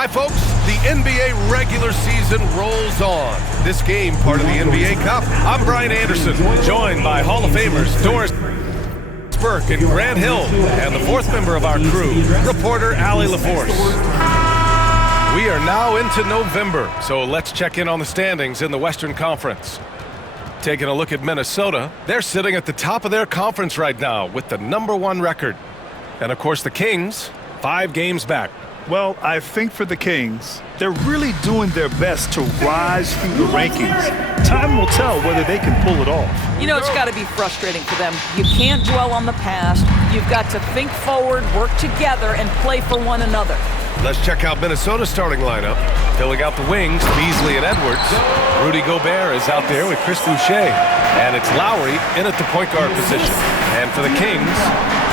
Hi, folks. The NBA regular season rolls on. This game, part of the NBA Cup. I'm Brian Anderson, joined by Hall of Famers Doris Burke and Grant Hill, and the fourth member of our crew, reporter Allie LaForce. We are now into November, so let's check in on the standings in the Western Conference. Taking a look at Minnesota, they're sitting at the top of their conference right now with the #1 record. And of course the Kings, 5 games back. Well, I think for the Kings, they're really doing their best to rise through the rankings. Time will tell whether they can pull it off. You know, it's got to be frustrating for them. You can't dwell on the past. You've got to think forward, work together, and play for one another. Let's check out Minnesota's starting lineup. Filling out the wings, Beasley and Edwards. Rudy Gobert is out there with Chris Boucher. And it's Lowry in at the point guard position. And for the Kings,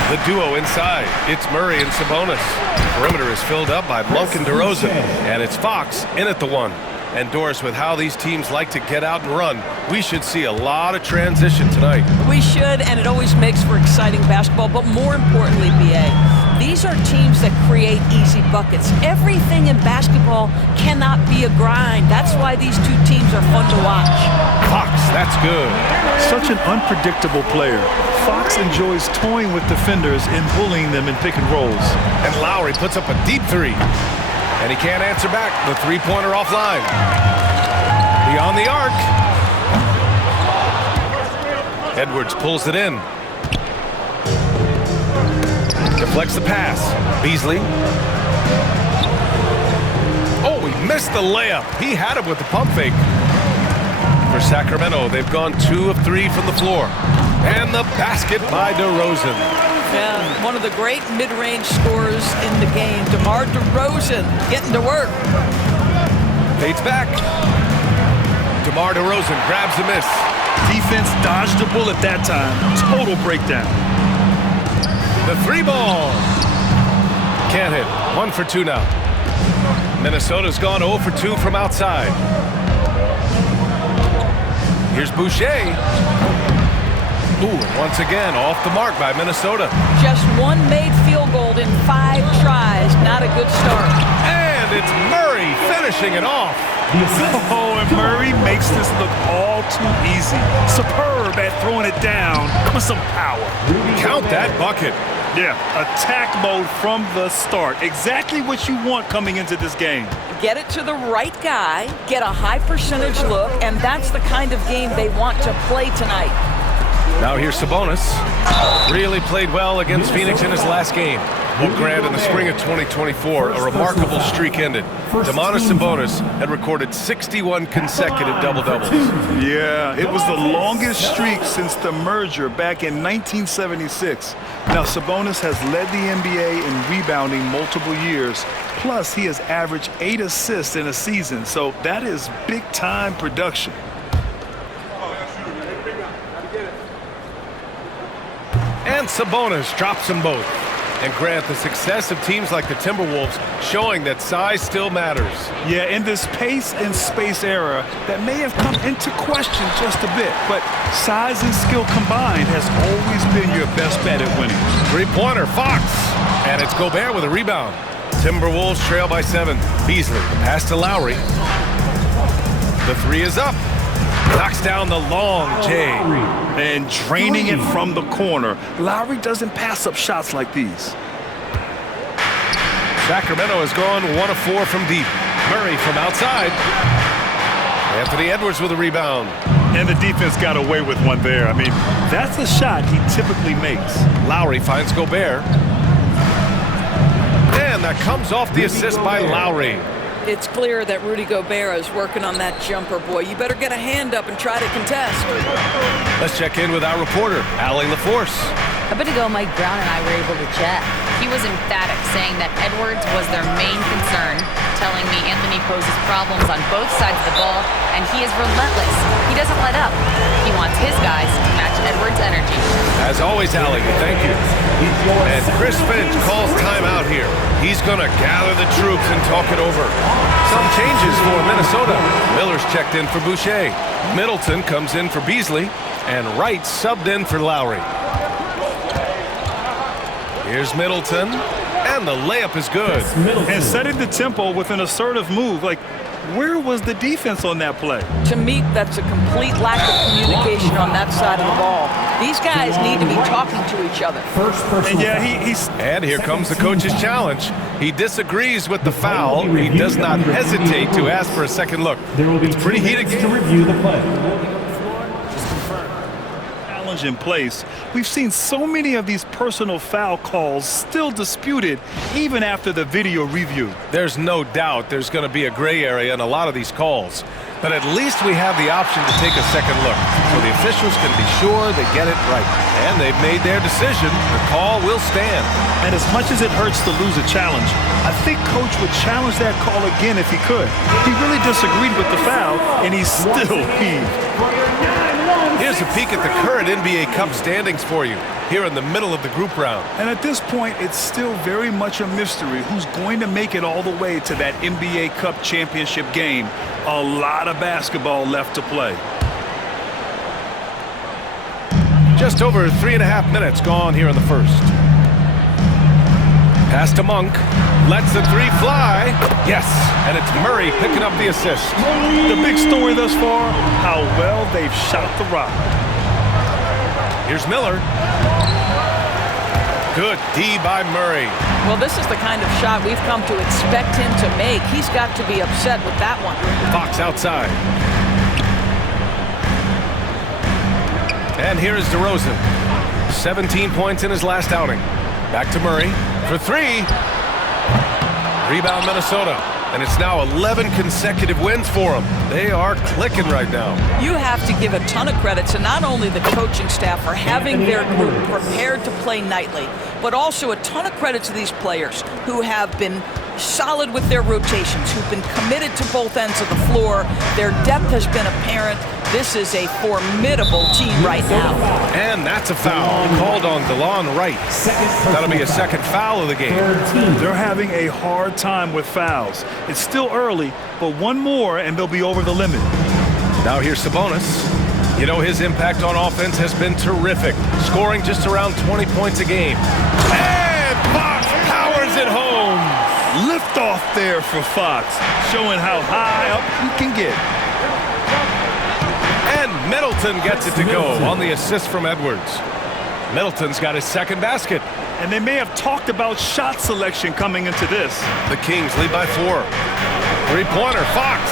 the duo inside, it's Murray and Sabonis. The perimeter is filled up by Monk and DeRozan. And it's Fox in at the 1. And Doris, with how these teams like to get out and run, we should see a lot of transition tonight. We should, and it always makes for exciting basketball. But more importantly, B.A., these are teams that create easy buckets. Everything in basketball cannot be a grind. That's why these two teams are fun to watch. Fox, that's good. Such an unpredictable player. Fox enjoys toying with defenders and bullying them in pick and rolls. And Lowry puts up a deep 3. And he can't answer back. The three-pointer offline. Beyond the arc. Edwards pulls it in. Deflects the pass. Beasley. Oh, he missed the layup. He had it with the pump fake. For Sacramento, they've gone 2 of 3 from the floor. And the basket by DeRozan. Yeah, one of the great mid-range scorers in the game, DeMar DeRozan, getting to work. Fades back. DeMar DeRozan grabs the miss. Defense dodged the bullet that time. Total breakdown. The 3-ball. Can't hit. 1 for 2 now. Minnesota's gone 0 for 2 from outside. Here's Boucher. Ooh, and once again, off the mark by Minnesota. Just one made field goal in 5 tries. Not a good start. And it's Murray finishing it off. Oh, and Murray makes this look all too easy. Superb at throwing it down with some power. Count that bucket. Yeah, attack mode from the start. Exactly what you want coming into this game. Get it to the right guy, get a high percentage look, and that's the kind of game they want to play tonight. Now here's Sabonis. Really played well against Phoenix in his last game. Well, Grant, in the spring of 2024, a remarkable streak ended. Domantas Sabonis had recorded 61 consecutive double-doubles. Yeah, it was the longest streak since the merger back in 1976. Now, Sabonis has led the NBA in rebounding multiple years. Plus, he has averaged 8 assists in a season, so that is big-time production. And Sabonis drops them both. And Grant, the success of teams like the Timberwolves showing that size still matters. Yeah, in this pace and space era, that may have come into question just a bit, but size and skill combined has always been your best bet at winning. Three-pointer, Fox. And it's Gobert with a rebound. Timberwolves trail by 7. Beasley, the pass to Lowry. The 3 is up. Knocks down the long J. And draining it from the corner. Lowry doesn't pass up shots like these. Sacramento has gone 1 of 4 from deep. Murray from outside. Anthony Edwards with a rebound. And the defense got away with one there. I mean, that's a shot he typically makes. Lowry finds Gobert. And that comes off the assist by Lowry. It's clear that Rudy Gobert is working on that jumper, boy. You better get a hand up and try to contest. Let's check in with our reporter, Allie LaForce. A bit ago, Mike Brown and I were able to chat. He was emphatic, saying that Edwards was their main concern, telling me Anthony poses problems on both sides of the ball, and he is relentless. He doesn't let up. He wants his guys to match Edwards' energy. As always, Allie, thank you. And Chris Finch calls timeout here. He's going to gather the troops and talk it over. Some changes for Minnesota. Miller's checked in for Boucher. Middleton comes in for Beasley. And Wright subbed in for Lowry. Here's Middleton. And the layup is good. And setting the tempo with an assertive move. Like, where was the defense on that play? To me, that's a complete lack of communication on that side of the ball. These guys need to be talking to each other. And yeah, he's... And here comes the coach's challenge. He disagrees with the foul. He does not hesitate to ask for a second look. It's pretty heated game. To review the play. Challenge in place. We've seen so many of these personal foul calls still disputed even after the video review. There's no doubt there's going to be a gray area in a lot of these calls. But at least we have the option to take a second look, so the officials can be sure they get it right. And they've made their decision. The call will stand. And as much as it hurts to lose a challenge, I think Coach would challenge that call again if he could. He really disagreed with the foul, and he's still peeved. Here's a peek at the current NBA Cup standings for you, here in the middle of the group round. And at this point, it's still very much a mystery who's going to make it all the way to that NBA Cup championship game. A lot of basketball left to play. Just over 3.5 minutes gone here in the first. Pass to Monk. Lets the three fly. Yes, and it's Murray picking up the assist. The big story thus far, how well they've shot the rock. Here's Miller. Good D by Murray. Well, this is the kind of shot we've come to expect him to make. He's got to be upset with that one. Fox outside. And here is DeRozan. 17 points in his last outing. Back to Murray for three. Rebound Minnesota. And it's now 11 consecutive wins for them. They are clicking right now. You have to give a ton of credit to not only the coaching staff for having their group prepared to play nightly, but also a ton of credit to these players who have been solid with their rotations, who've been committed to both ends of the floor. Their depth has been apparent. This is a formidable team right now. And that's a foul called on DeLon Wright. That'll be a second foul of the game. They're having a hard time with fouls. It's still early, but one more and they'll be over the limit. Now here's Sabonis. You know, his impact on offense has been terrific, scoring just around 20 points a game. And Fox powers it home. Lift off there for Fox, showing how high up you can get. And Middleton gets it to go on the assist from Edwards. Middleton's got his second basket. And they may have talked about shot selection coming into this. The Kings lead by 4. Three-pointer, Fox.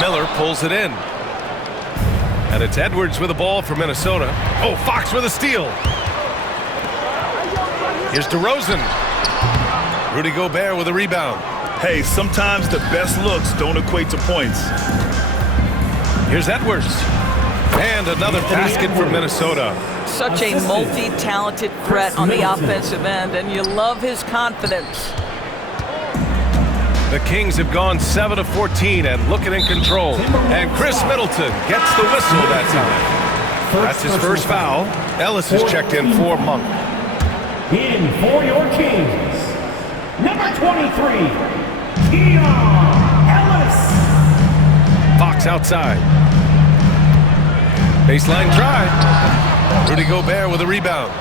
Miller pulls it in. And it's Edwards with the ball for Minnesota. Oh, Fox with a steal. Here's DeRozan. Rudy Gobert with a rebound. Hey, sometimes the best looks don't equate to points. Here's Edwards. And another basket for Minnesota. Such a multi-talented threat on the offensive end, and you love his confidence. The Kings have gone 7 of 14 and looking in control. And Chris Middleton gets the whistle that time. That's his first foul. Ellis is checked in for Monk. In for your Kings, number 23, Keon Ellis. Fox outside. Baseline try. Rudy Gobert with a rebound.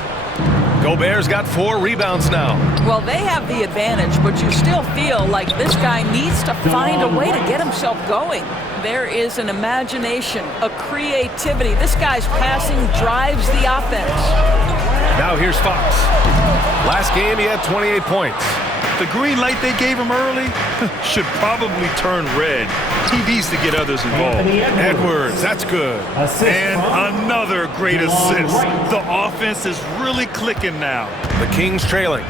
Gobert's got 4 rebounds now. Well, they have the advantage, but you still feel like this guy needs to find a way to get himself going. There is an imagination, a creativity. This guy's passing drives the offense. Now here's Fox. Last game he had 28 points. The green light they gave him early should probably turn red. He needs to get others involved. Edwards, that's good. And another great assist. The offense is really clicking now. The Kings trailing.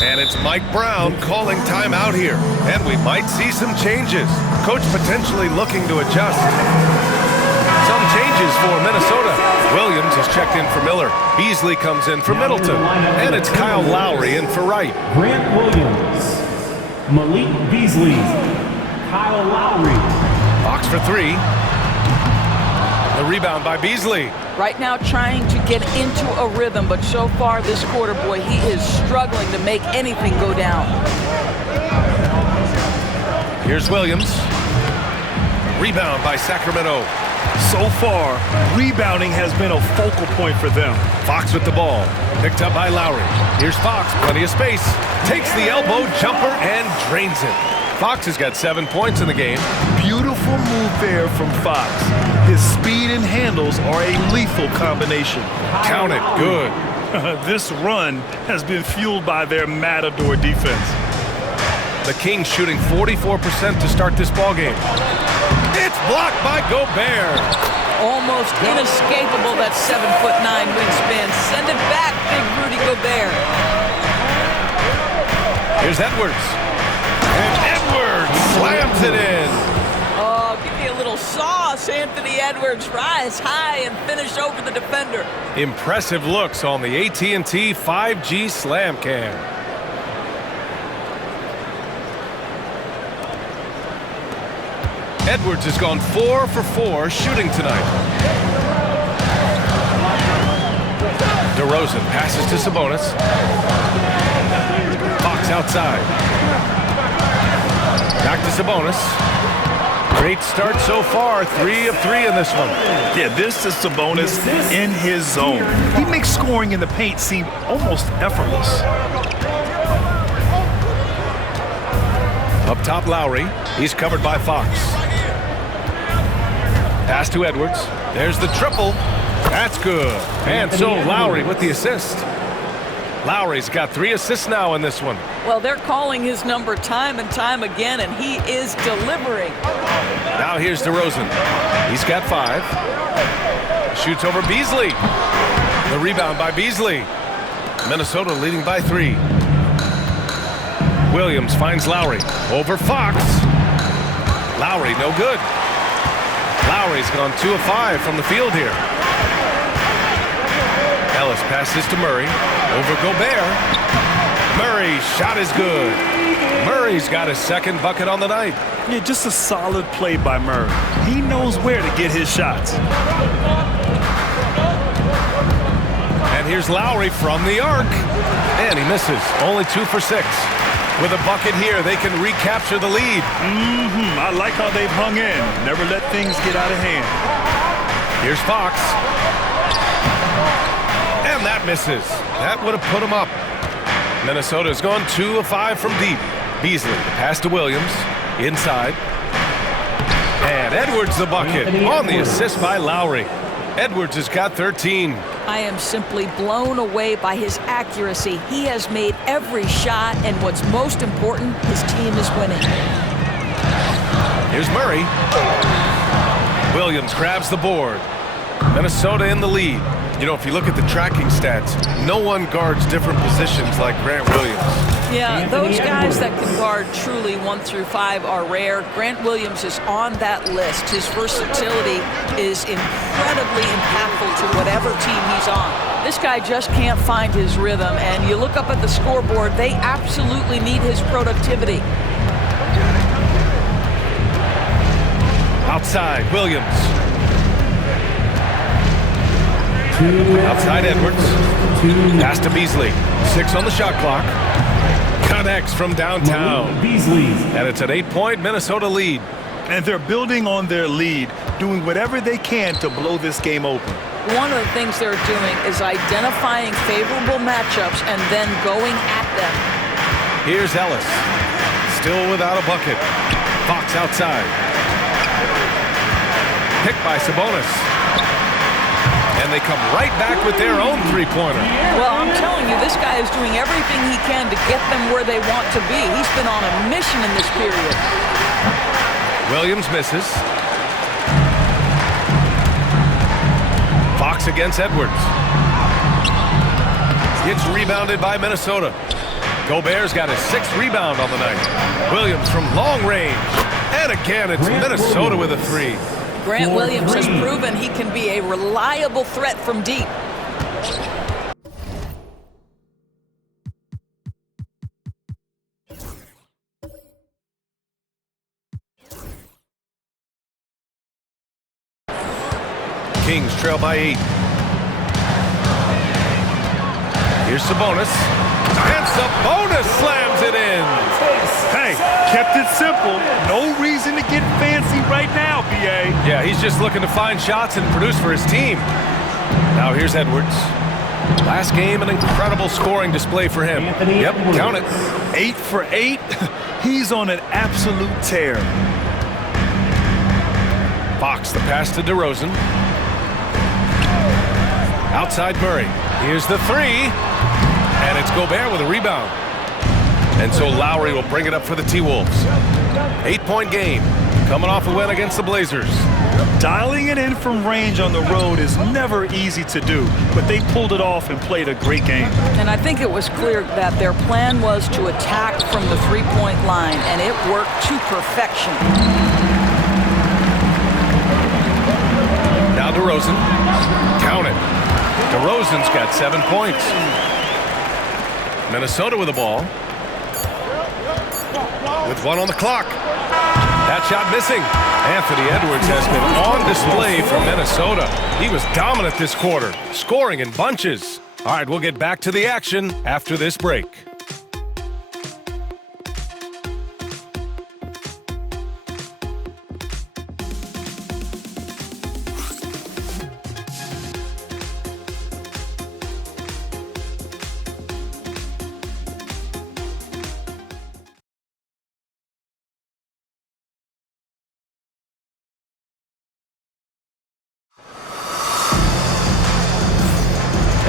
And it's Mike Brown calling timeout here. And we might see some changes. Coach potentially looking to adjust. Some changes for Minnesota. Williams is checked in for Miller. Beasley comes in for Middleton. And it's Kyle Lowry in for Wright. Grant Williams, Malik Beasley, Kyle Lowry. Fox for 3. The rebound by Beasley. Right now trying to get into a rhythm, but so far this quarter, boy, he is struggling to make anything go down. Here's Williams. Rebound by Sacramento. So far, rebounding has been a focal point for them. Fox with the ball. Picked up by Lowry. Here's Fox. Plenty of space. Takes the elbow jumper and drains it. Fox has got 7 points in the game. Beautiful move there from Fox. His speed and handles are a lethal combination. Count it. Good. This run has been fueled by their Matador defense. The Kings shooting 44% to start this ball game. It's blocked by Gobert. Almost inescapable, that 7'9" wingspan. Send it back, big Rudy Gobert. Here's Edwards. And Edwards slams it in. Oh, give me a little sauce, Anthony Edwards. Rise high and finish over the defender. Impressive looks on the AT&T 5G Slam Cam. Edwards has gone 4 for 4 shooting tonight. DeRozan passes to Sabonis. Fox outside. Back to Sabonis. Great start so far. 3 of 3 in this one. Yeah, this is Sabonis in his zone. He makes scoring in the paint seem almost effortless. Up top, Lowry. He's covered by Fox. Pass to Edwards. There's the triple. That's good. And so Lowry with the assist. Lowry's got 3 assists now in this one. Well, they're calling his number time and time again, and he is delivering. Now here's DeRozan. He's got 5. Shoots over Beasley. The rebound by Beasley. Minnesota leading by 3. Williams finds Lowry. Over Fox. Lowry no good. Lowry's gone 2 of 5 from the field here. Ellis passes to Murray. Over Gobert. Murray's shot is good. Murray's got his 2nd bucket on the night. Yeah, just a solid play by Murray. He knows where to get his shots. And here's Lowry from the arc. And he misses. Only 2 for 6. With a bucket here, they can recapture the lead. I like how they've hung in. Never let things get out of hand. Here's Fox. And that misses. That would have put him up. Minnesota's gone 2 of 5 from deep. Beasley, pass to Williams. Inside. And Edwards the bucket on the assist by Lowry. Edwards has got 13. I am simply blown away by his accuracy. He has made every shot, and what's most important, his team is winning. Here's Murray. Williams grabs the board. Minnesota in the lead. You know, if you look at the tracking stats, no one guards different positions like Grant Williams. Yeah, those guys that can guard truly 1 through 5 are rare. Grant Williams is on that list. His versatility is incredibly impactful to whatever team he's on. This guy just can't find his rhythm, and you look up at the scoreboard, they absolutely need his productivity. Outside, Williams. Outside Edwards. Pass to Beasley. 6 on the shot clock. Connects from downtown. Beasley. And it's an 8-point Minnesota lead. And they're building on their lead, doing whatever they can to blow this game open. One of the things they're doing is identifying favorable matchups and then going at them. Here's Ellis. Still without a bucket. Fox outside. Picked by Sabonis. And they come right back with their own 3-pointer. Well, I'm telling you, this guy is doing everything he can to get them where they want to be. He's been on a mission in this period. Williams misses. Fox against Edwards. Gets rebounded by Minnesota. Gobert's got his 6th rebound on the night. Williams from long range. And again, it's Minnesota with a 3. Grant Williams has proven he can be a reliable threat from deep. Kings trail by 8. Here's Sabonis. And Sabonis slams it in. Hey, kept it simple. No reason to get fancy right now, B.A. Yeah, he's just looking to find shots and produce for his team. Now here's Edwards. Last game, an incredible scoring display for him. Yep, count it. 8 for 8. He's on an absolute tear. Fox, the pass to DeRozan. Outside Murray. Here's the three. And it's Gobert with a rebound. And so Lowry will bring it up for the T-Wolves. 8-point game. Coming off a win against the Blazers. Dialing it in from range on the road is never easy to do, but they pulled it off and played a great game. And I think it was clear that their plan was to attack from the three-point line, and it worked to perfection. Now DeRozan. Count it. DeRozan's got 7 points. Minnesota with the ball. With 1 on the clock. That shot missing. Anthony Edwards has been on display for Minnesota. He was dominant this quarter, scoring in bunches. All right, we'll get back to the action after this break.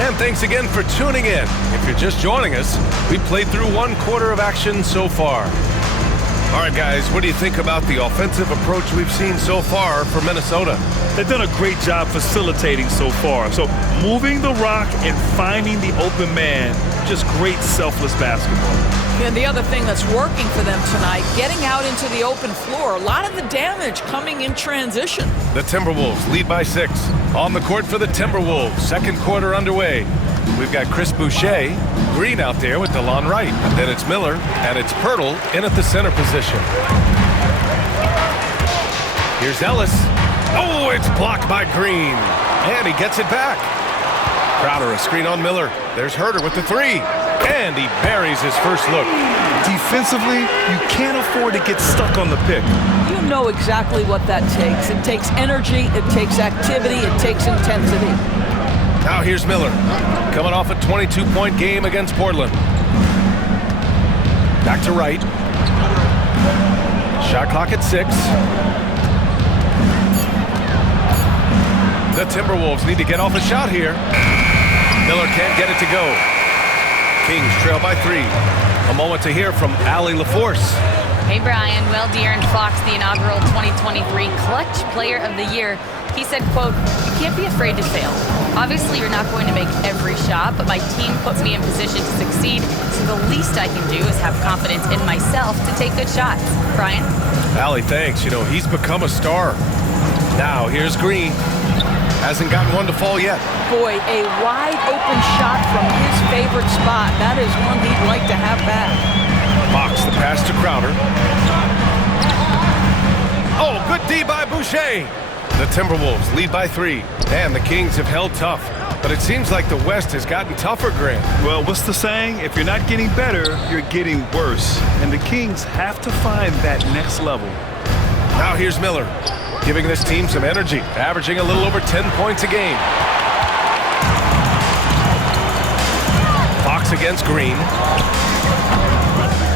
And thanks again for tuning in. If you're just joining us, we played through 1 quarter of action so far. All right, guys, what do you think about the offensive approach we've seen so far for Minnesota? They've done a great job facilitating so far. So moving the rock and finding the open man, just great selfless basketball. And the other thing that's working for them tonight, getting out into the open floor. A lot of the damage coming in transition. The Timberwolves lead by 6. On the court for the Timberwolves, second quarter underway. We've got Chris Boucher, Green out there with DeLon Wright. Then it's Miller, and it's Pirtle in at the center position. Here's Ellis. Oh, it's blocked by Green. And he gets it back. Crowder, a screen on Miller. There's Herter with the 3. And he buries his first look. Defensively, you can't afford to get stuck on the pick. You know exactly what that takes. It takes energy, it takes activity, it takes intensity. Now here's Miller, coming off a 22-point game against Portland. Back to Wright. Shot clock at 6. The Timberwolves need to get off a shot here. Miller can't get it to go. Kings trail by 3. A moment to hear from Allie LaForce. Hey, Brian. Will De'Aaron Fox, the inaugural 2023 Clutch Player of the Year. He said, quote, "You can't be afraid to fail. Obviously, you're not going to make every shot, but my team puts me in position to succeed, so the least I can do is have confidence in myself to take good shots." Brian? Allie, thanks. You know, he's become a star. Now, here's Green. Hasn't gotten one to fall yet. Boy, a wide open shot from his favorite spot. That is one he'd like to have back. Fox, the pass to Crowder. Oh, good D by Boucher. The Timberwolves lead by 3. And the Kings have held tough. But it seems like the West has gotten tougher, Grant. Well, what's the saying? If you're not getting better, you're getting worse. And the Kings have to find that next level. Now here's Miller, giving this team some energy, averaging a little over 10 points a game. Fox against Green.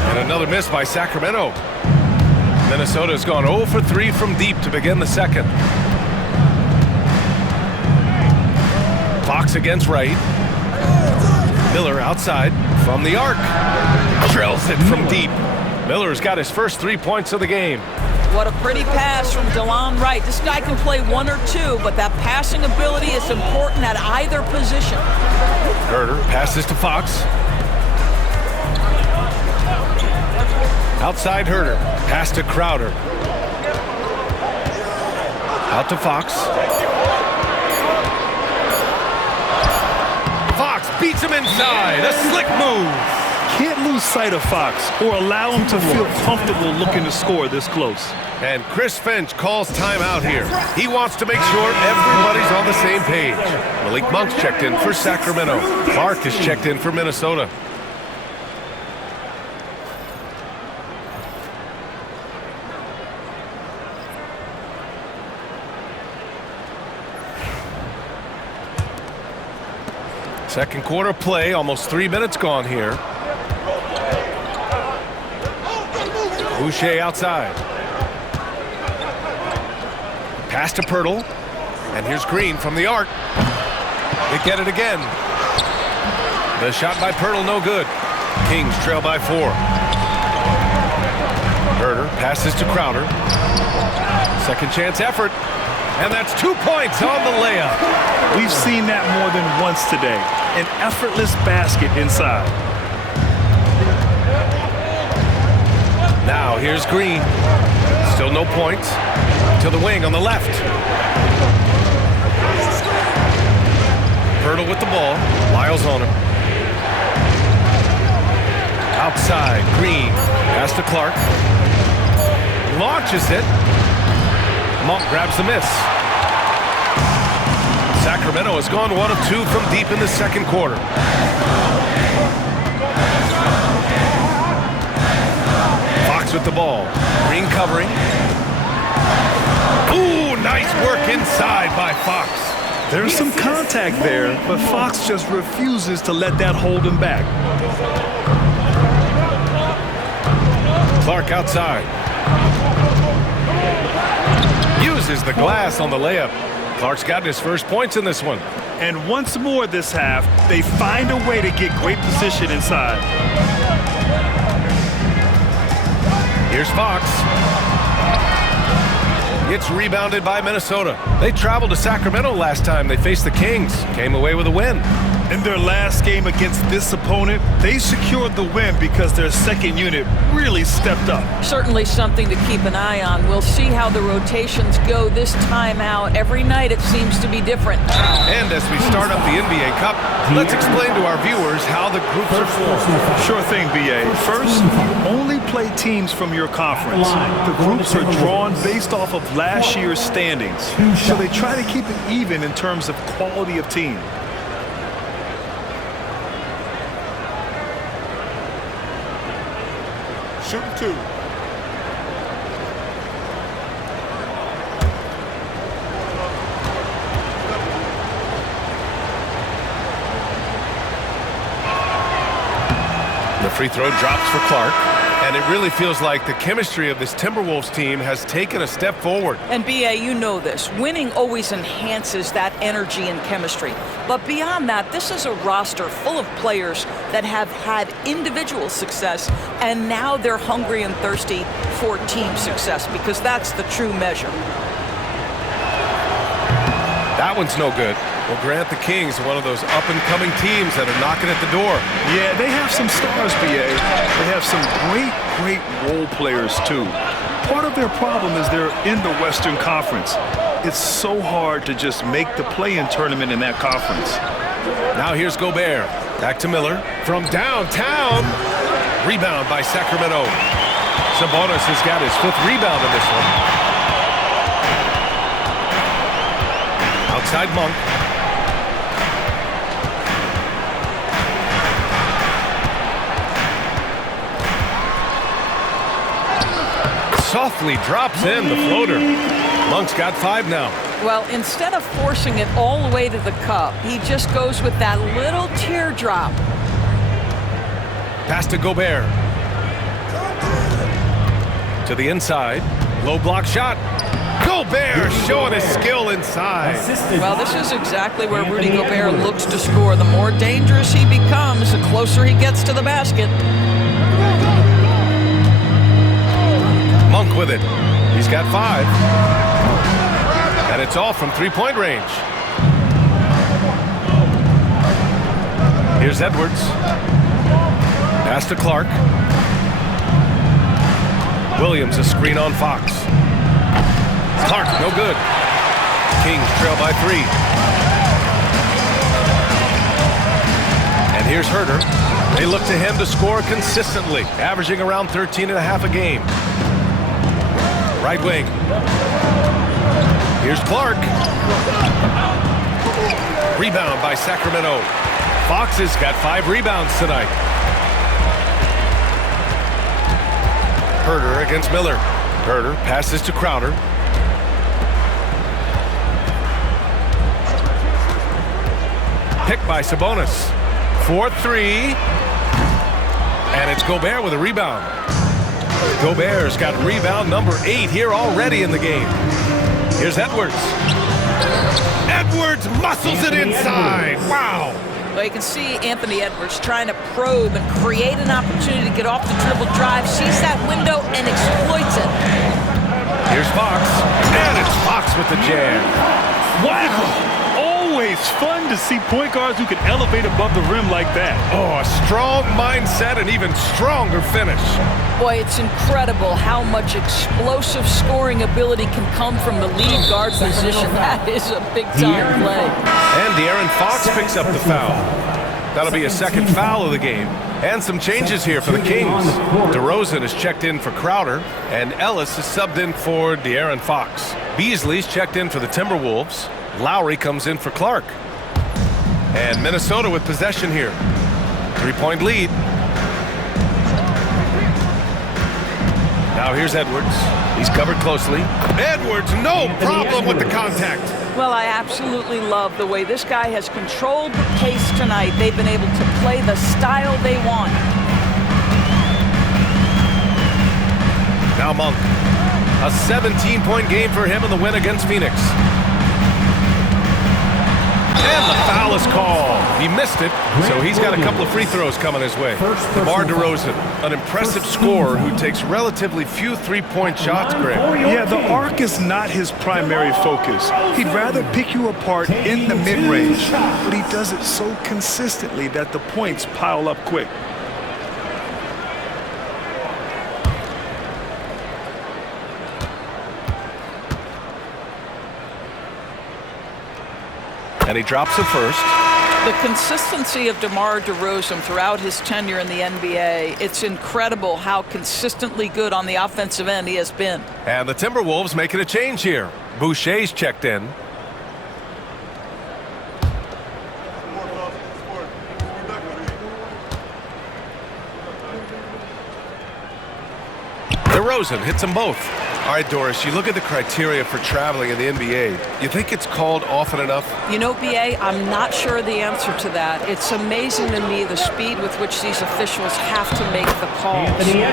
And another miss by Sacramento. Minnesota's gone 0 for 3 from deep to begin the second. Fox against Wright. Miller outside from the arc. Drills it from deep. Miller's got his first 3 points of the game. What a pretty pass from DeLon Wright. This guy can play 1 or 2, but that passing ability is important at either position. Herter passes to Fox. Outside Herter. Pass to Crowder. Out to Fox. Fox beats him inside. A slick move. Can't lose sight of Fox or allow him to feel comfortable looking to score this close. And Chris Finch calls timeout here. He wants to make sure everybody's on the same page. Malik Monk's checked in for Sacramento. Clark is checked in for Minnesota. Second quarter play, almost 3 minutes gone here. Boucher outside. Pass to Pirtle. And here's Green from the arc. They get it again. The shot by Pirtle, no good. Kings trail by 4. Herder passes to Crowder. Second chance effort. And that's 2 points on the layup. We've seen that more than once today. An effortless basket inside. Now here's Green. Still no points. To the wing on the left. Pirtle with the ball. Lyles on him. Outside, Green. Pass to Clark. Launches it. Monk grabs the miss. Sacramento has gone 1 of 2 from deep in the second quarter. Fox with the ball. Green covering. Ooh, nice work inside by Fox. There's some contact there, but Fox just refuses to let that hold him back. Clark outside. Uses the glass on the layup. Clark's gotten his first points in this one. And once more this half, they find a way to get great position inside. Here's Fox. Gets rebounded by Minnesota. They traveled to Sacramento last time they faced the Kings. Came away with a win. In their last game against this opponent, they secured the win because their second unit really stepped up. Certainly something to keep an eye on. We'll see how the rotations go this time out. Every night it seems to be different. And as we start up the NBA Cup, let's explain to our viewers how the groups are formed. Sure thing, B.A. First, you only play teams from your conference. The groups are drawn based off of last year's standings, so they try to keep it even in terms of quality of team. Shooting 2. The free throw drops for Clark. And it really feels like the chemistry of this Timberwolves team has taken a step forward. And B.A., you know this. Winning always enhances that energy and chemistry. But beyond that, this is a roster full of players that have had individual success, and now they're hungry and thirsty for team success, because that's the true measure. That one's no good. Well, Grant, the Kings, one of those up-and-coming teams that are knocking at the door. Yeah, they have some stars, B.A. They have some great role players, too. Part of their problem is they're in the Western Conference. It's so hard to just make the play-in tournament in that conference. Now here's Gobert. Back to Miller. From downtown. Rebound by Sacramento. Sabonis has got his 5th rebound in this one. Outside Monk. Softly drops in the floater. Monk's got 5 now. Well, instead of forcing it all the way to the cup, he just goes with that little teardrop. Pass to Gobert. To the inside. Low block shot. Gobert showing his skill inside. Well, this is exactly where Rudy Gobert looks to score. The more dangerous he becomes, the closer he gets to the basket. Monk with it. He's got 5. And it's all from 3-point range. Here's Edwards. Pass to Clark. Williams, a screen on Fox. Clark, no good. Kings trail by 3. And here's Herder. They look to him to score consistently, averaging around 13.5 a game. Right wing. Here's Clark. Rebound by Sacramento. Fox has got 5 rebounds tonight. Herder against Miller. Herder passes to Crowder. Picked by Sabonis. 4-3. And it's Gobert with a rebound. Gobert's got rebound number 8 here already in the game. Here's Edwards. Edwards muscles it inside. Wow. Well, you can see Anthony Edwards trying to probe and create an opportunity to get off the dribble drive, sees that window and exploits it. Here's Fox. And it's Fox with the jam. Wow! Always fun to see point guards who can elevate above the rim like that. Oh, a strong mindset and even stronger finish. Boy, it's incredible how much explosive scoring ability can come from the lead guard position. That is a big-time play. And De'Aaron Fox picks up the foul. That'll be a second foul of the game. And some changes here for the Kings. DeRozan is checked in for Crowder, and Ellis is subbed in for De'Aaron Fox. Beasley's checked in for the Timberwolves. Lowry comes in for Clark. And Minnesota with possession here. 3-point lead. Now here's Edwards. He's covered closely. Edwards, no problem with the contact. Well, I absolutely love the way this guy has controlled the pace tonight. They've been able to play the style they want. Now Monk. A 17-point game for him in the win against Phoenix. And the foul is called. He missed it, so he's got a couple of free throws coming his way. DeMar DeRozan, an impressive scorer who takes relatively few three-point shots, Greg. Yeah, the arc is not his primary focus. He'd rather pick you apart in the mid-range, but he does it so consistently that the points pile up quick. And he drops it first. The consistency of DeMar DeRozan throughout his tenure in the NBA, it's incredible how consistently good on the offensive end he has been. And the Timberwolves making a change here. Boucher's checked in. DeRozan hits them both. All right, Doris, you look at the criteria for traveling in the NBA. You think it's called often enough? You know, BA, I'm not sure the answer to that. It's amazing to me the speed with which these officials have to make the calls.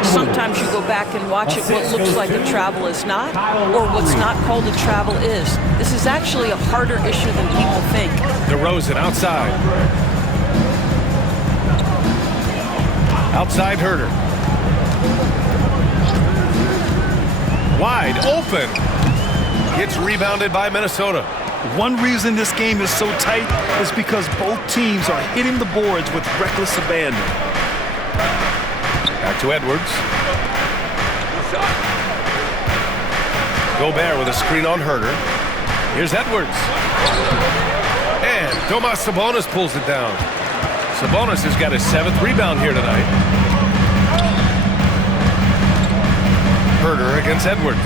Sometimes you go back and watch it, what looks like a travel is not, or what's not called a travel is. This is actually a harder issue than people think. DeRozan outside. Outside Herter. Wide open. Gets rebounded by Minnesota. One reason this game is so tight is because both teams are hitting the boards with reckless abandon. Back to Edwards. Gobert with a screen on Herter. Here's Edwards. And Domas Sabonis pulls it down. Sabonis has got his 7th rebound here tonight. Herter against Edwards.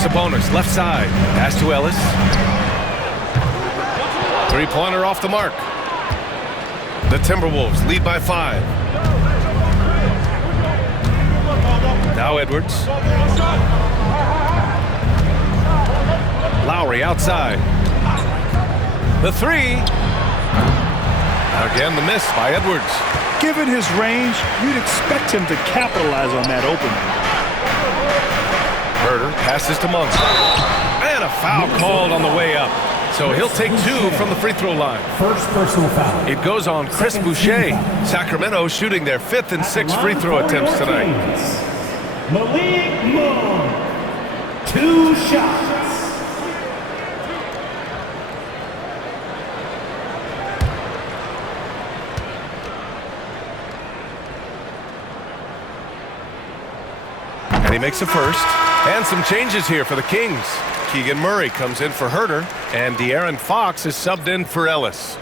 Sabonis left side. Pass to Ellis. Three-pointer off the mark. The Timberwolves lead by 5. Now Edwards. Lowry outside. The 3. Again, the miss by Edwards. Given his range, you'd expect him to capitalize on that opening. Herter passes to Monk. And a foul called on the way up. So he'll take 2 from the free throw line. First personal foul. It goes on Chris Boucher. Sacramento shooting their 5th and 6th free throw attempts tonight. Malik Monk. 2 shots. And he makes a first. And some changes here for the Kings. Keegan Murray comes in for Herter, and De'Aaron Fox is subbed in for Ellis.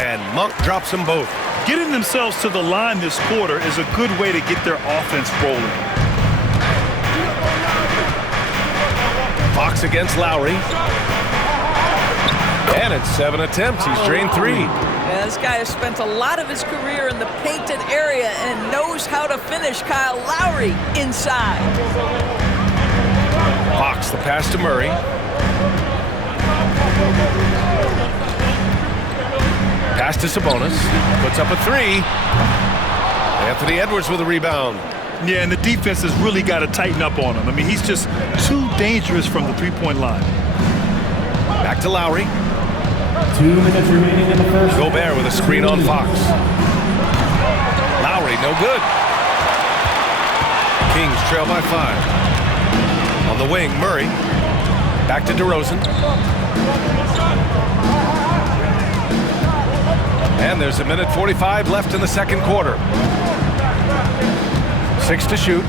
And Monk drops them both. Getting themselves to the line this quarter is a good way to get their offense rolling. Fox against Lowry. And in 7 attempts, he's drained 3. Yeah, this guy has spent a lot of his career in the painted area and knows how to finish. Kyle Lowry inside. Fox, the pass to Murray. Pass to Sabonis. Puts up a 3. Anthony Edwards with a rebound. Yeah, and the defense has really got to tighten up on him. I mean, he's just too dangerous from the three-point line. Back to Lowry. 2 minutes remaining in the first. Gobert with a screen on Fox. Lowry, no good. Kings trail by 5. On the wing, Murray. Back to DeRozan. And there's a minute 45 left in the second quarter. 6 to shoot.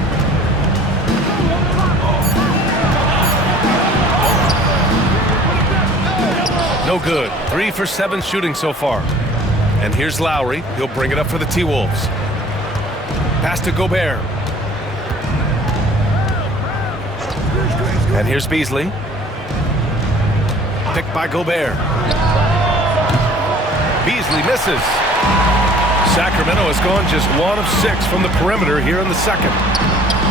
No good. 3 for 7 shooting so far. And here's Lowry. He'll bring it up for the T-Wolves. Pass to Gobert. And here's Beasley. Picked by Gobert. Beasley misses. Sacramento has gone just 1 of 6 from the perimeter here in the second.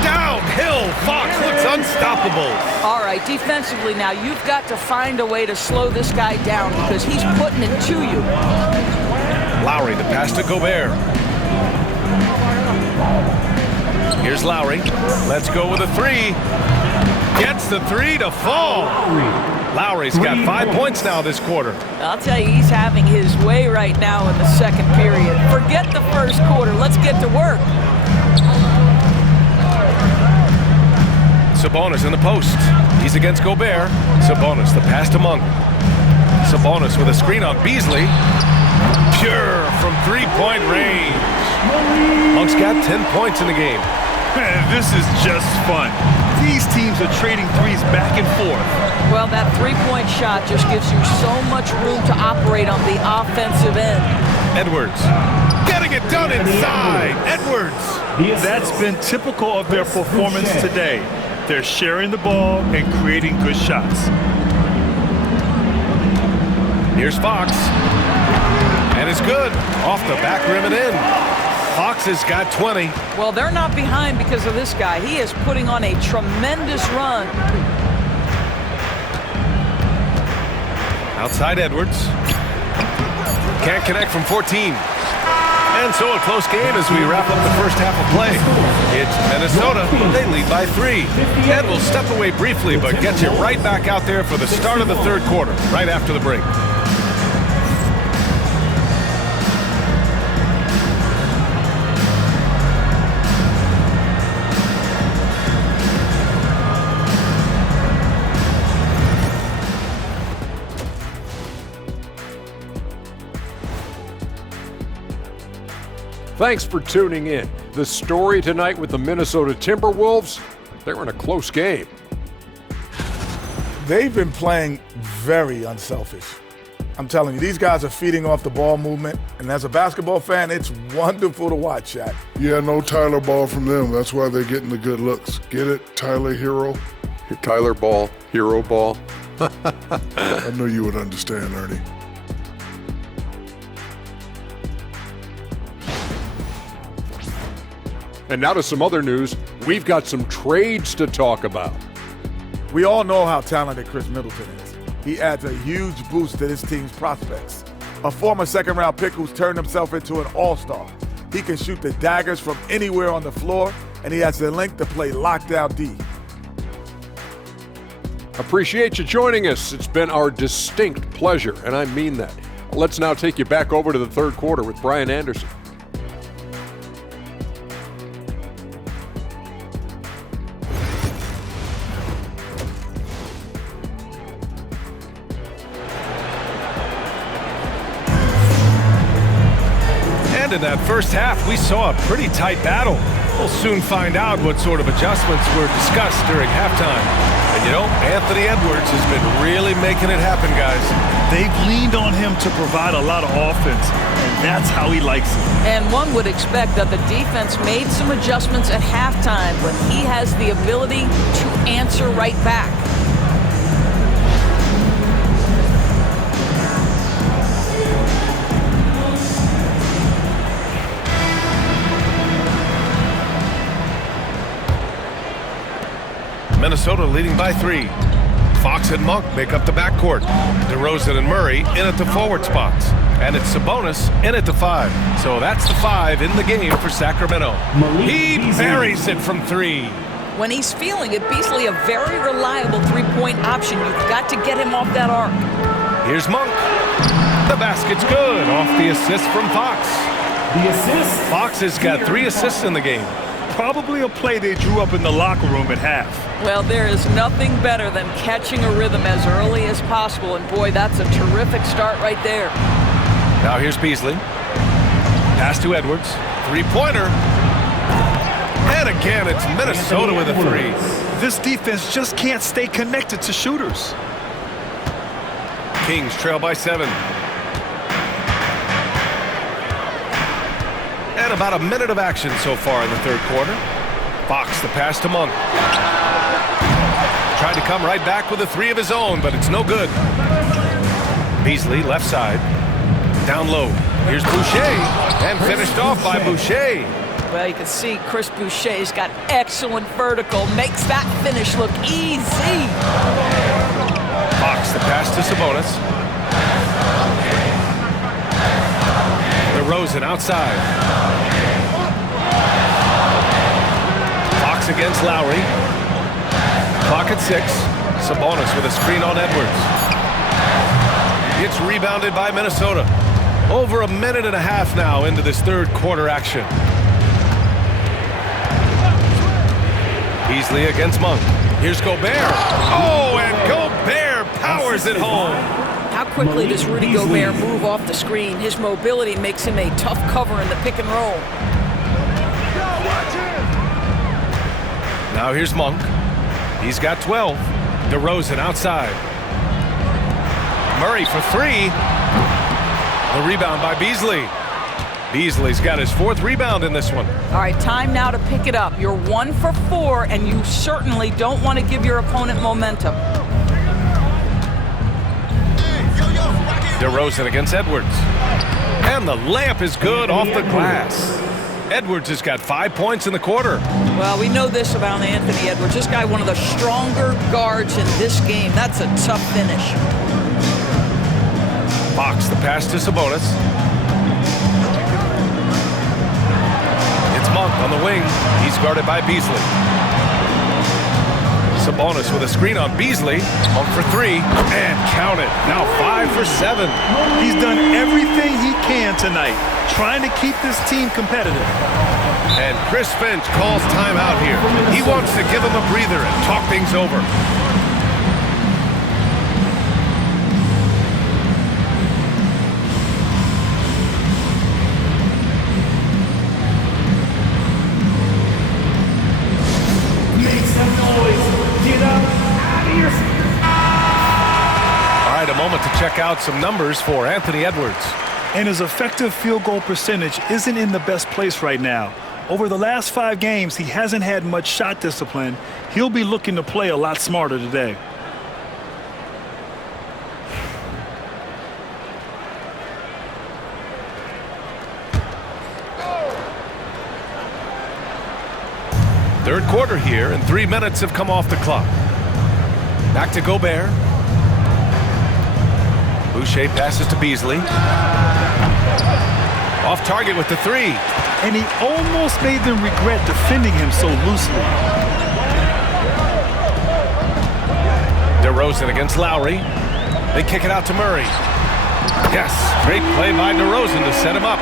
Downhill, Fox looks unstoppable. All right, defensively now, you've got to find a way to slow this guy down because he's putting it to you. Lowry, the pass to Gobert. Here's Lowry. Let's go with a 3. Gets the 3 to fall. Lowry's got 5 points now this quarter. I'll tell you, he's having his way right now in the second period. Forget the first quarter. Let's get to work. Sabonis in the post. He's against Gobert. Sabonis, the pass to Monk. Sabonis with a screen on Beasley. Pure from three-point range. Monk's got 10 points in the game. Man, this is just fun. These teams are trading threes back and forth. Well, that three-point shot just gives you so much room to operate on the offensive end. Edwards getting it done inside. Edwards. That's been typical of their performance today. They're sharing the ball and creating good shots. Here's Fox. And it's good. Off the back rim and in. Fox has got 20. Well, they're not behind because of this guy. He is putting on a tremendous run. Outside Edwards. Can't connect from 14. And so a close game as we wrap up the first half of play. It's Minnesota. They lead by 3. And we'll step away briefly, but get you right back out there for the start of the third quarter, right after the break. Thanks for tuning in. The story tonight with the Minnesota Timberwolves, they're in a close game. They've been playing very unselfish. I'm telling you, these guys are feeding off the ball movement, and as a basketball fan, it's wonderful to watch, Shaq. Yeah, no Tyler Ball from them. That's why they're getting the good looks. Get it, Tyler Hero? Tyler Ball, Hero Ball. I knew you would understand, Ernie. And now to some other news. We've got some trades to talk about. We all know how talented Chris Middleton is. He adds a huge boost to this team's prospects. A former second-round pick who's turned himself into an all-star. He can shoot the daggers from anywhere on the floor, and he has the length to play lockdown D. Appreciate you joining us. It's been our distinct pleasure, and I mean that. Let's now take you back over to the third quarter with Brian Anderson. In that first half, we saw a pretty tight battle. We'll soon find out what sort of adjustments were discussed during halftime. And you know, Anthony Edwards has been really making it happen, guys. They've leaned on him to provide a lot of offense, and that's how he likes it. And one would expect that the defense made some adjustments at halftime, but he has the ability to answer right back. Minnesota leading by 3. Fox and Monk make up the backcourt. DeRozan and Murray in at the forward spots. And it's Sabonis in at the 5. So that's the 5 in the game for Sacramento. He buries it from 3. When he's feeling it, Beasley a very reliable three-point option. You've got to get him off that arc. Here's Monk. The basket's good off the assist from Fox. The assist. Fox has got 3 assists in the game. Probably a play they drew up in the locker room at half. Well, there is nothing better than catching a rhythm as early as possible. And boy, that's a terrific start right there. Now here's Beasley. Pass to Edwards. Three-pointer. And again, it's Minnesota with a 3. This defense just can't stay connected to shooters. Kings trail by 7. And about a minute of action so far in the third quarter. Fox the pass to Monk. Tried to come right back with a 3 of his own, but it's no good. Beasley left side. Down low. Here's Boucher. And finished off by Boucher. Well, you can see Chris Boucher's got excellent vertical. Makes that finish look easy. Fox the pass to Sabonis. DeRozan outside. Fox against Lowry. Clock at 6. Sabonis with a screen on Edwards. It's rebounded by Minnesota. Over a minute and a half now into this third quarter action. Beasley against Monk. Here's Gobert. Oh, and Gobert powers it home. How quickly does Rudy Gobert move off the screen? His mobility makes him a tough cover in the pick and roll. Now here's Monk. He's got 12. DeRozan outside. Murray for 3. The rebound by Beasley. Beasley's got his 4th rebound in this one. All right, time now to pick it up. You're 1 for 4, and you certainly don't want to give your opponent momentum. DeRozan against Edwards. And the layup is good off the glass. Edwards has got 5 points in the quarter. Well, we know this about Anthony Edwards. This guy, one of the stronger guards in this game. That's a tough finish. Fox the pass to Sabonis. It's Monk on the wing. He's guarded by Beasley. Sabonis with a screen on Beasley. Monk for 3. And count it. Now 5 for 7. He's done everything he can tonight, trying to keep this team competitive. And Chris Finch calls timeout here. He wants to give him a breather and talk things over. Make some noise. Get up out of your seat. All right, a moment to check out some numbers for Anthony Edwards. And his effective field goal percentage isn't in the best place right now. Over the last 5 games, he hasn't had much shot discipline. He'll be looking to play a lot smarter today. Third quarter here, and 3 minutes have come off the clock. Back to Gobert. Boucher passes to Beasley. Off target with the 3. And he almost made them regret defending him so loosely. DeRozan against Lowry. They kick it out to Murray. Yes, great play by DeRozan to set him up.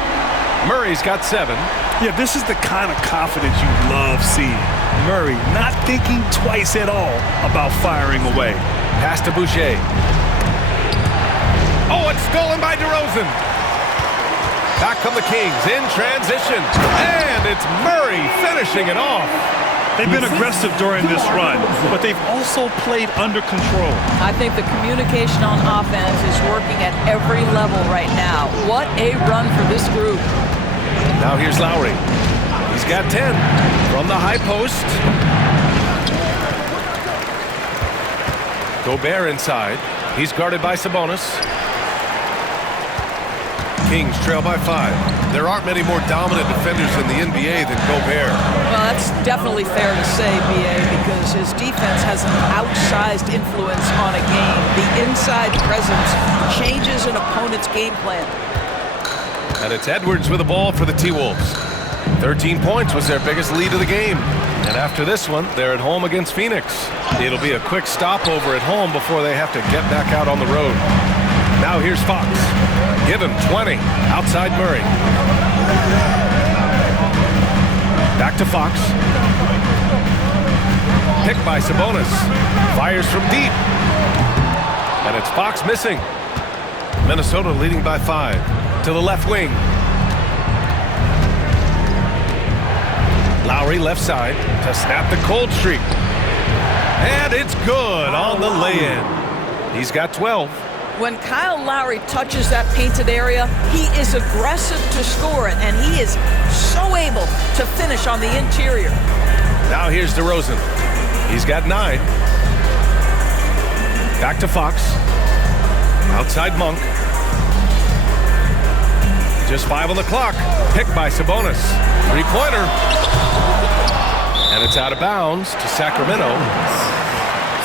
Murray's got 7. Yeah, this is the kind of confidence you love seeing. Murray not thinking twice at all about firing away. Pass to Boucher. Oh, it's stolen by DeRozan. Back come the Kings in transition. And it's Murray finishing it off. They've been aggressive during this run, but they've also played under control. I think the communication on offense is working at every level right now. What a run for this group. Now here's Lowry. He's got 10 from the high post. Gobert inside. He's guarded by Sabonis. Kings trail by 5. There aren't many more dominant defenders in the NBA than Gobert. Well, that's definitely fair to say, B.A., because his defense has an outsized influence on a game. The inside presence changes an opponent's game plan. And it's Edwards with the ball for the T-Wolves. 13 points was their biggest lead of the game. And after this one, they're at home against Phoenix. It'll be a quick stopover at home before they have to get back out on the road. Now here's Fox. Give him 20. Outside Murray. Back to Fox. Picked by Sabonis. Fires from deep. And it's Fox missing. Minnesota leading by 5. To the left wing. Lowry left side to snap the cold streak. And it's good on the lay-in. He's got 12. When Kyle Lowry touches that painted area, he is aggressive to score it, and he is so able to finish on the interior. Now here's DeRozan. He's got 9. Back to Fox. Outside Monk. Just 5 on the clock. Picked by Sabonis. Three-pointer. And it's out of bounds to Sacramento.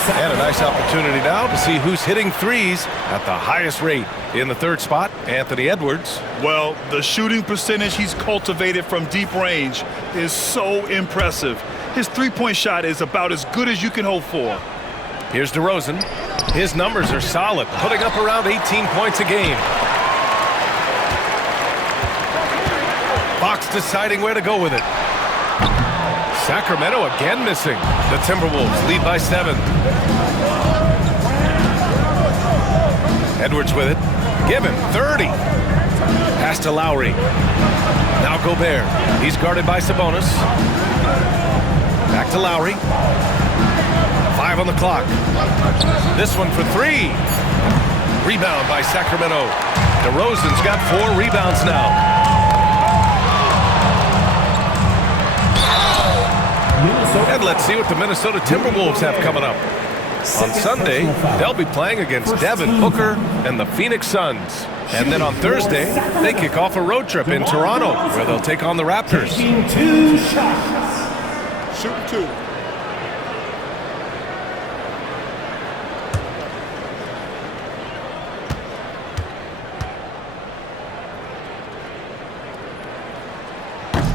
And a nice opportunity now to see who's hitting threes at the highest rate. In the third spot, Anthony Edwards. Well, the shooting percentage he's cultivated from deep range is so impressive. His three-point shot is about as good as you can hope for. Here's DeRozan. His numbers are solid, putting up around 18 points a game. Fox deciding where to go with it. Sacramento again missing. The Timberwolves lead by 7. Edwards with it. Give him 30. Pass to Lowry. Now Gobert. He's guarded by Sabonis. Back to Lowry. 5 on the clock. This one for 3. Rebound by Sacramento. DeRozan's got 4 rebounds now. And let's see what the Minnesota Timberwolves have coming up. On Sunday, they'll be playing against Devin Booker and the Phoenix Suns. And then on Thursday, they kick off a road trip in Toronto, where they'll take on the Raptors. Taking 2 shots. Shooting 2.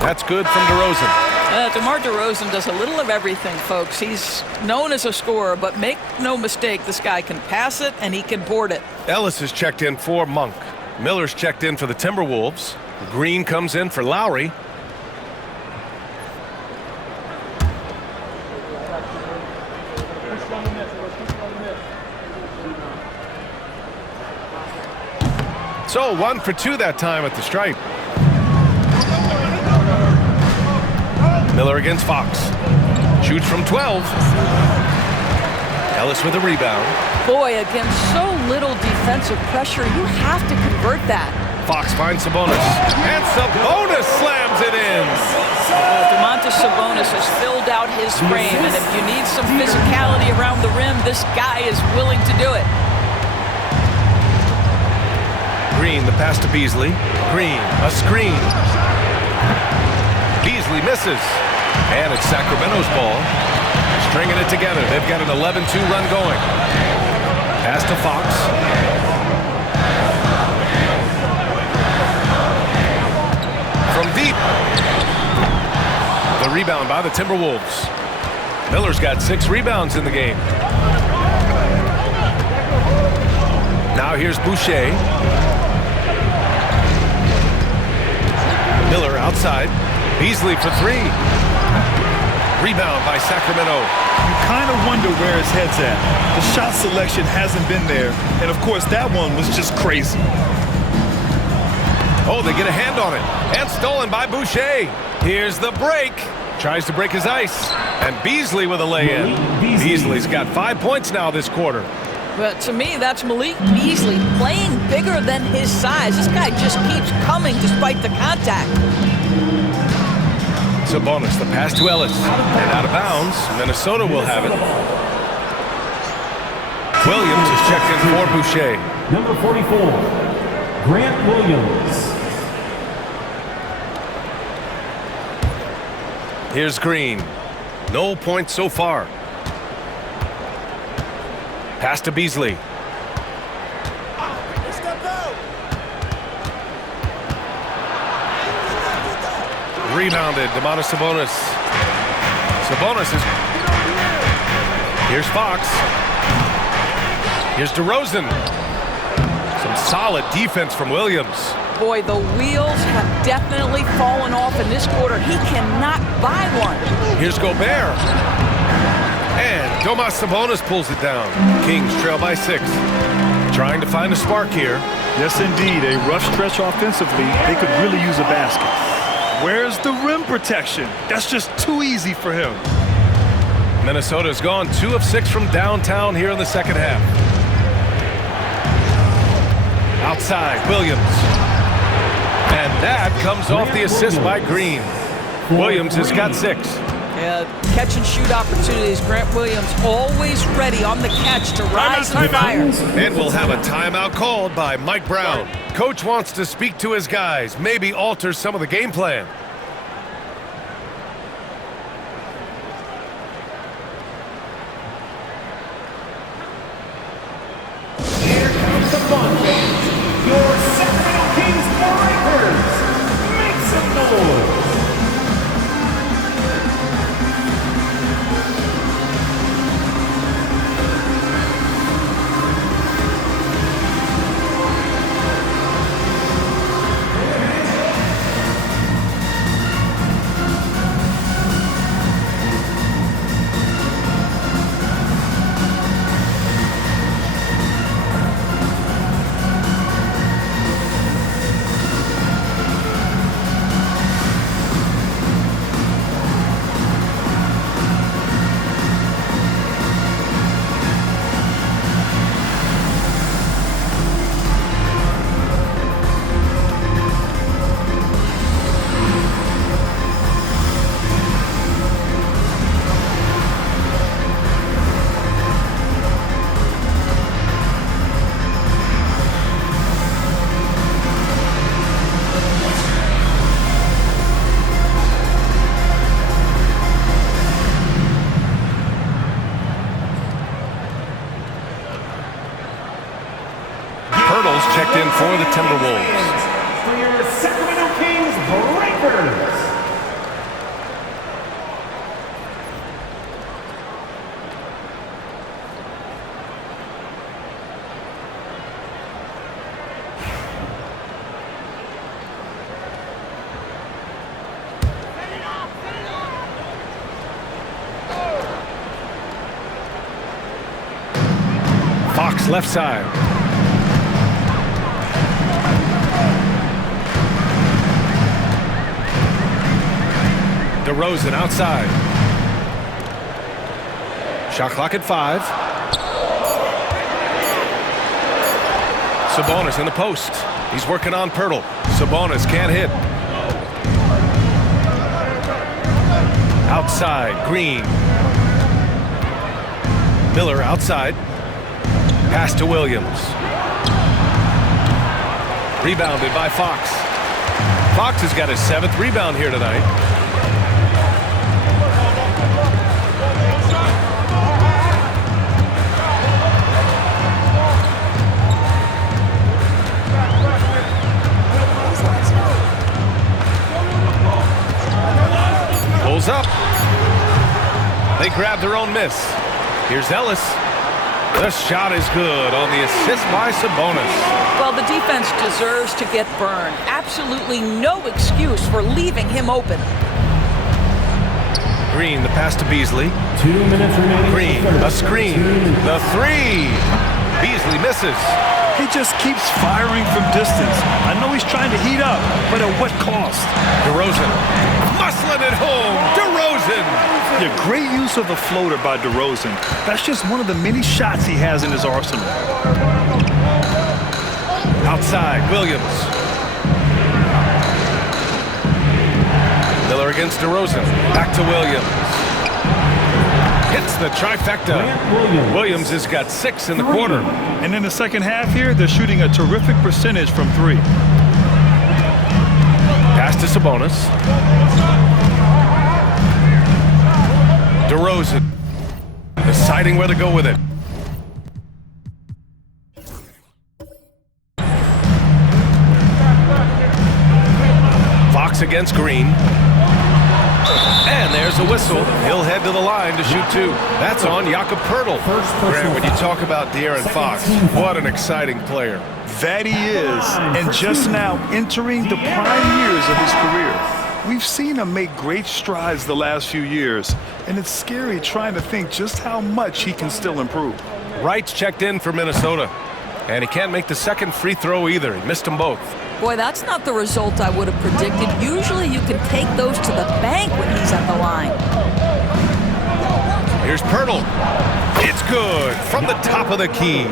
That's good from DeRozan. DeMar DeRozan does a little of everything, folks. He's known as a scorer, but make no mistake, this guy can pass it and he can board it. Ellis is checked in for Monk. Miller's checked in for the Timberwolves. Green comes in for Lowry. So 1 for 2 that time at the stripe. Miller against Fox. Shoots from 12. Ellis with a rebound. Boy, against so little defensive pressure, you have to convert that. Fox finds Sabonis. And Sabonis slams it in. Domantas Sabonis has filled out his frame, and if you need some physicality around the rim, this guy is willing to do it. Green, the pass to Beasley. Green, a screen. Beasley misses. And it's Sacramento's ball. Stringing it together. They've got an 11-2 run going. Pass to Fox. From deep. The rebound by the Timberwolves. Miller's got 6 rebounds in the game. Now here's Boucher. Miller outside. Beasley for 3. Rebound by Sacramento. You kind of wonder where his head's at. The shot selection hasn't been there. And, of course, that one was just crazy. Oh, they get a hand on it. And stolen by Boucher. Here's the break. Tries to break his ice. And Beasley with a lay-in. Beasley's got 5 points now this quarter. But to me, that's Malik Beasley playing bigger than his size. This guy just keeps coming despite the contact. Sabonis, the pass to Ellis. And out of bounds. Minnesota will have it. Williams is checked in for Boucher. Number 44, Grant Williams. Here's Green. No points so far. Pass to Beasley. Rebounded. Domantas Sabonis. Sabonis is... Here's Fox. Here's DeRozan. Some solid defense from Williams. Boy, the wheels have definitely fallen off in this quarter. He cannot buy one. Here's Gobert. And Domas Sabonis pulls it down. Kings trail by 6. Trying to find a spark here. Yes, indeed. A rough stretch offensively. They could really use a basket. Where's the rim protection? That's just too easy for him. Minnesota's gone 2 of 6 from downtown here in the second half. Outside, Williams. And that comes off the assist by Green. Williams has got 6. Catch and shoot opportunities. Grant Williams always ready on the catch to rise and fire. And we'll have a timeout called by Mike Brown. Coach wants to speak to his guys, maybe alter some of the game plan. Here comes the fun, fans. Your Sacramento Kings Breakers. Make some noise. Checked in for the Timberwolves. For your Sacramento Kings Breakers. Fox left side. DeRozan outside. Shot clock at 5. Sabonis in the post. He's working on Pirtle. Sabonis can't hit. Outside, Green. Miller outside. Pass to Williams. Rebounded by Fox. Fox has got his 7th rebound here tonight. Pulls up. They grab their own miss. Here's Ellis. The shot is good on the assist by Sabonis. Well, the defense deserves to get burned. Absolutely no excuse for leaving him open. Green, the pass to Beasley. 2 minutes remaining. Green, a screen. The 3. Beasley misses. He just keeps firing from distance. I know he's trying to heat up, but at what cost? DeRozan. Muscling it home. DeRozan. Yeah, great use of the floater by DeRozan. That's just one of the many shots he has in his arsenal. Outside, Williams. Miller against DeRozan. Back to Williams. hits the trifecta. Williams has got 6 in the quarter. And in the second half here, they're shooting a terrific percentage from 3. Pass to Sabonis. DeRozan deciding where to go with it. Fox against Green. And there's a whistle. He'll head to the line to shoot 2. That's on Jakob Poeltl. Grant, when you talk about De'Aaron Fox, what an exciting player. That he is, and just now entering the prime years of his career. We've seen him make great strides the last few years, and it's scary trying to think just how much he can still improve. Wright's checked in for Minnesota, and he can't make the second free throw either. He missed them both. Boy, that's not the result I would have predicted. Usually you can take those to the bank when he's at the line. Here's Poeltl. It's good from the top of the key.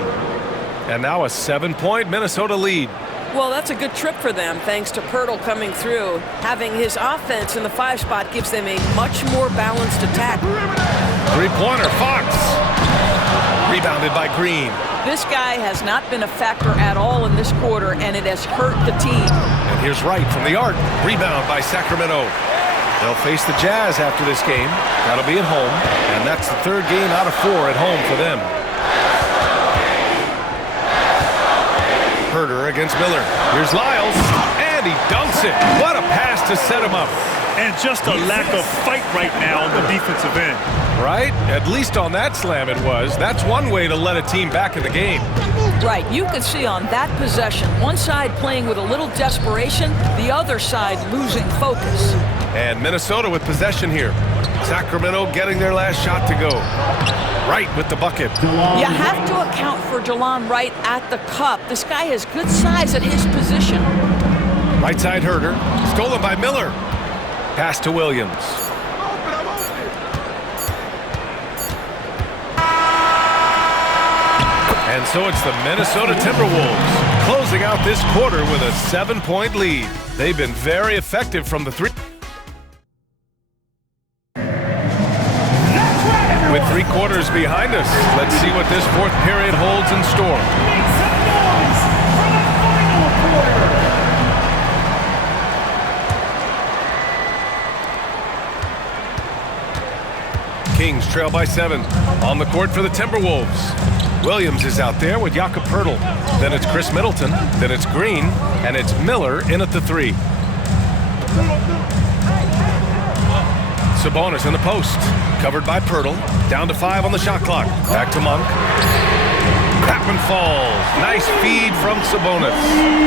And now a 7-point Minnesota lead. Well, that's a good trip for them, thanks to Poeltl coming through. Having his offense in the 5 spot gives them a much more balanced attack. Three-pointer, Fox. Rebounded by Green. This guy has not been a factor at all in this quarter, and it has hurt the team. And here's Wright from the arc. Rebound by Sacramento. They'll face the Jazz after this game. That'll be at home, and that's the 3rd game out of 4 at home for them. Herter against Miller. Here's Lyles, and he dunks it. What a pass to set him up. And just a lack of fight right now on the defensive end. Right? At least on that slam it was. That's one way to let a team back in the game. Right. You can see on that possession, one side playing with a little desperation, the other side losing focus. And Minnesota with possession here. Sacramento getting their last shot to go. Wright with the bucket. You have to account for Delon Wright at the cup. This guy has good size at his position. Right side Herter. Stolen by Miller. Pass to Williams. And so it's the Minnesota Timberwolves closing out this quarter with a 7-point lead. They've been very effective from the 3. With 3 quarters behind us, let's see what this 4th period holds in store. Make some noise for the final quarter. Kings trail by 7. On the court for the Timberwolves. Williams is out there with Jakob Poeltl. Then it's Chris Middleton. Then it's Green. And it's Miller in at the 3. Sabonis in the post. Covered by Poeltl. Down to 5 on the shot clock. Back to Monk. That one falls. Nice feed from Sabonis.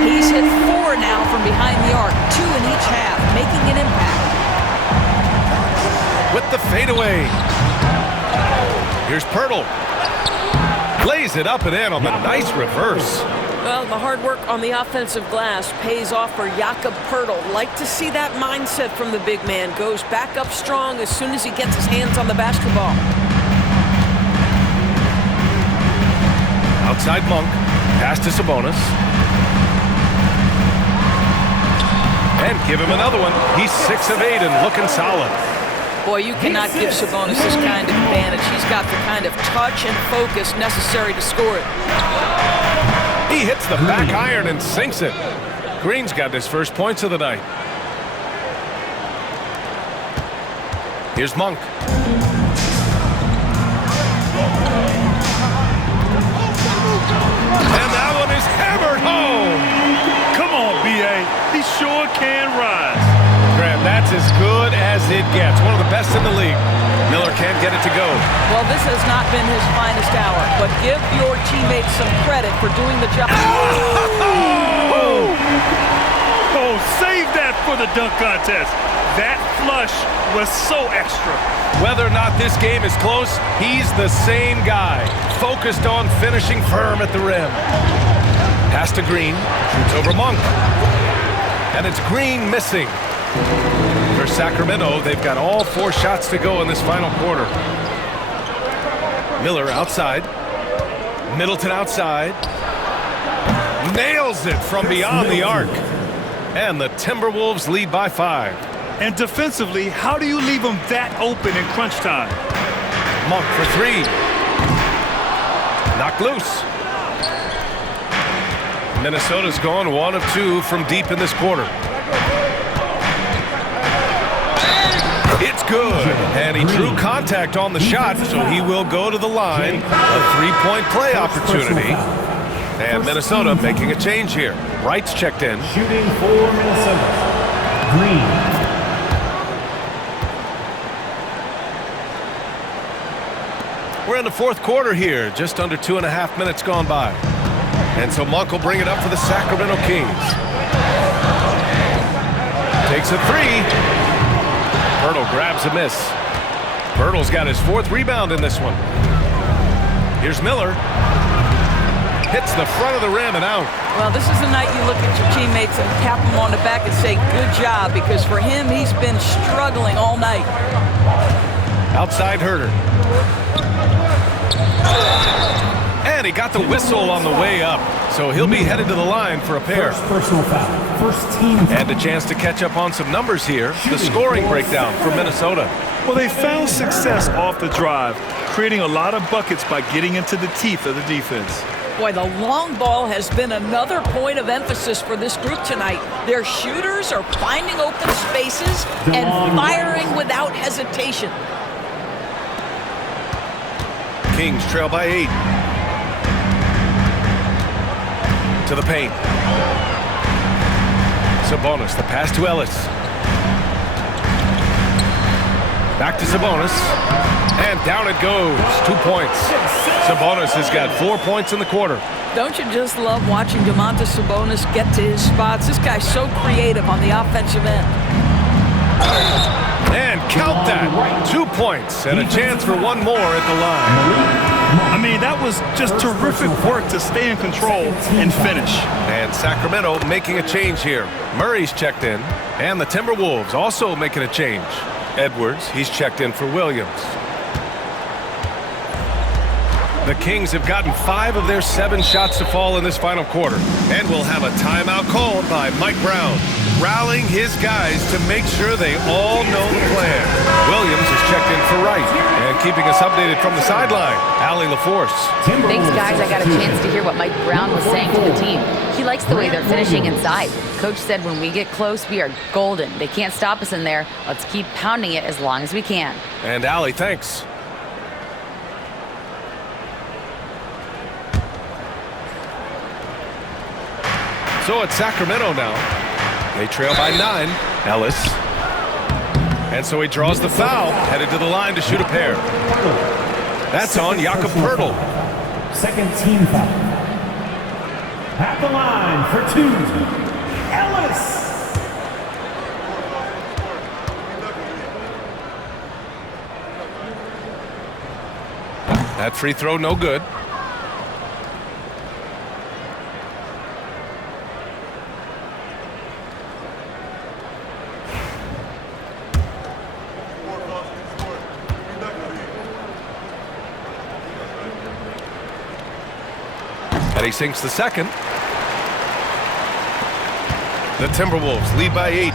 He's hit 4 now from behind the arc. 2 in each half, making an impact. With the fadeaway. Here's Poeltl. Lays it up and in on the nice reverse. Well, the hard work on the offensive glass pays off for Jakob Poeltl. Like to see that mindset from the big man. Goes back up strong as soon as he gets his hands on the basketball. Outside Monk. Pass to Sabonis. And give him another one. He's 6 of 8 and looking solid. Boy, you cannot give Sabonis this kind of advantage. He's got the kind of touch and focus necessary to score it. He hits the back iron and sinks it. Green's got his first points of the night. Here's Monk. And that one is hammered home. Come on, B.A. He sure can rise. Graham, that's as good as it gets. One of the best in the league. Miller can't get it to go. Well, this has not been his finest hour, but give your teammates some credit for doing the job. Oh, save that for the dunk contest. That flush was so extra. Whether or not this game is close, he's the same guy. Focused on finishing firm at the rim. Pass to Green. Shoots over Monk. And it's Green missing. For Sacramento, they've got all 4 shots to go in this final quarter. Miller outside. Middleton outside. Nails it from beyond the arc. And the Timberwolves lead by 5. And defensively, how do you leave them that open in crunch time? Monk for three. Knocked loose. Minnesota's gone 1 of 2 from deep in this quarter. It's good. And he drew contact on the shot, so he will go to the line. A three-point play opportunity. And Minnesota making a change here. Wright's checked in. Shooting for Minnesota, Green. We're in the fourth quarter here. Just under 2.5 minutes gone by. And so Monk will bring it up for the Sacramento Kings. Takes a three. Poeltl grabs a miss. Poeltl's got his 4th rebound in this one. Here's Miller. Hits the front of the rim and out. Well, this is the night you look at your teammates and tap them on the back and say, good job, because for him, he's been struggling all night. Outside Herter. And he got the whistle on the way up, so he'll be headed to the line for a pair. First personal foul. First team foul. And a chance to catch up on some numbers here. The scoring breakdown for Minnesota. Well, they found success off the drive, creating a lot of buckets by getting into the teeth of the defense. Boy, the long ball has been another point of emphasis for this group tonight. Their shooters are finding open spaces and firing without hesitation. Kings trail by 8. To the paint. Sabonis, the pass to Ellis. Back to Sabonis. And down it goes. 2 points. Sabonis has got 4 points in the quarter. Don't you just love watching Domantas Sabonis get to his spots? This guy's so creative on the offensive end. And count that. 2 points and a chance for one more at the line. I mean, that was just terrific work to stay in control and finish. And Sacramento making a change here. Murray's checked in. And the Timberwolves also making a change. Edwards, he's checked in for Williams. The Kings have gotten 5 of their 7 shots to fall in this final quarter. And will have a timeout called by Mike Brown, rallying his guys to make sure they all know the plan. Williams is checked in for Wright. And keeping us updated from the sideline, Allie LaForce. Thanks, guys. I got a chance to hear what Mike Brown was saying to the team. He likes the way they're finishing inside. Coach said when we get close, we are golden. They can't stop us in there. Let's keep pounding it as long as we can. And Allie, thanks. So it's Sacramento now. They trail by 9. Ellis. And so he draws the foul, headed to the line to shoot a pair. That's on Jakob Poeltl. Second team foul. At the line for 2, Ellis. That free throw no good. And he sinks the second. The Timberwolves lead by 8.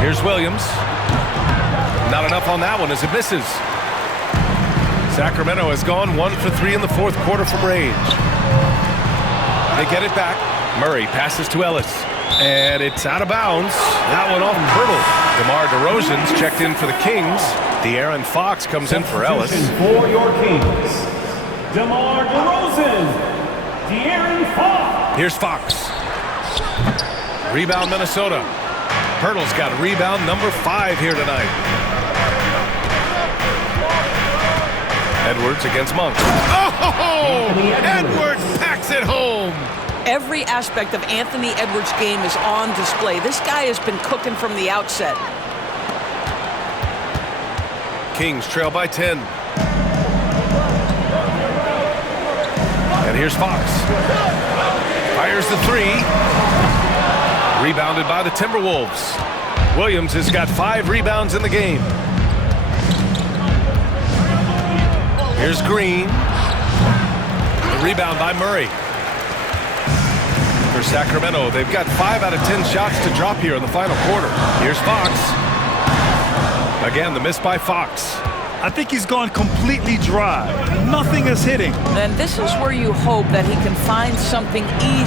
Here's Williams. Not enough on that one as it misses. Sacramento has gone 1 for 3 in the fourth quarter from range. They get it back. Murray passes to Ellis. And it's out of bounds. That one off Poeltl. DeMar DeRozan's checked in for the Kings. De'Aaron Fox comes in for Ellis. For your Kings, DeMar DeRozan, De'Aaron Fox. Here's Fox. Rebound Minnesota. Poeltl's got rebound number 5 here tonight. Edwards against Monk. Oh! Edwards packs it home. Every aspect of Anthony Edwards' game is on display. This guy has been cooking from the outset. Kings trail by 10. And here's Fox. Fires the 3. Rebounded by the Timberwolves. Williams has got 5 rebounds in the game. Here's Green. The rebound by Murray. For Sacramento, they've got 5 out of 10 shots to drop here in the final quarter. Here's Fox. Again, the miss by Fox. I think he's gone completely dry. Nothing is hitting. And this is where you hope that he can find something easy.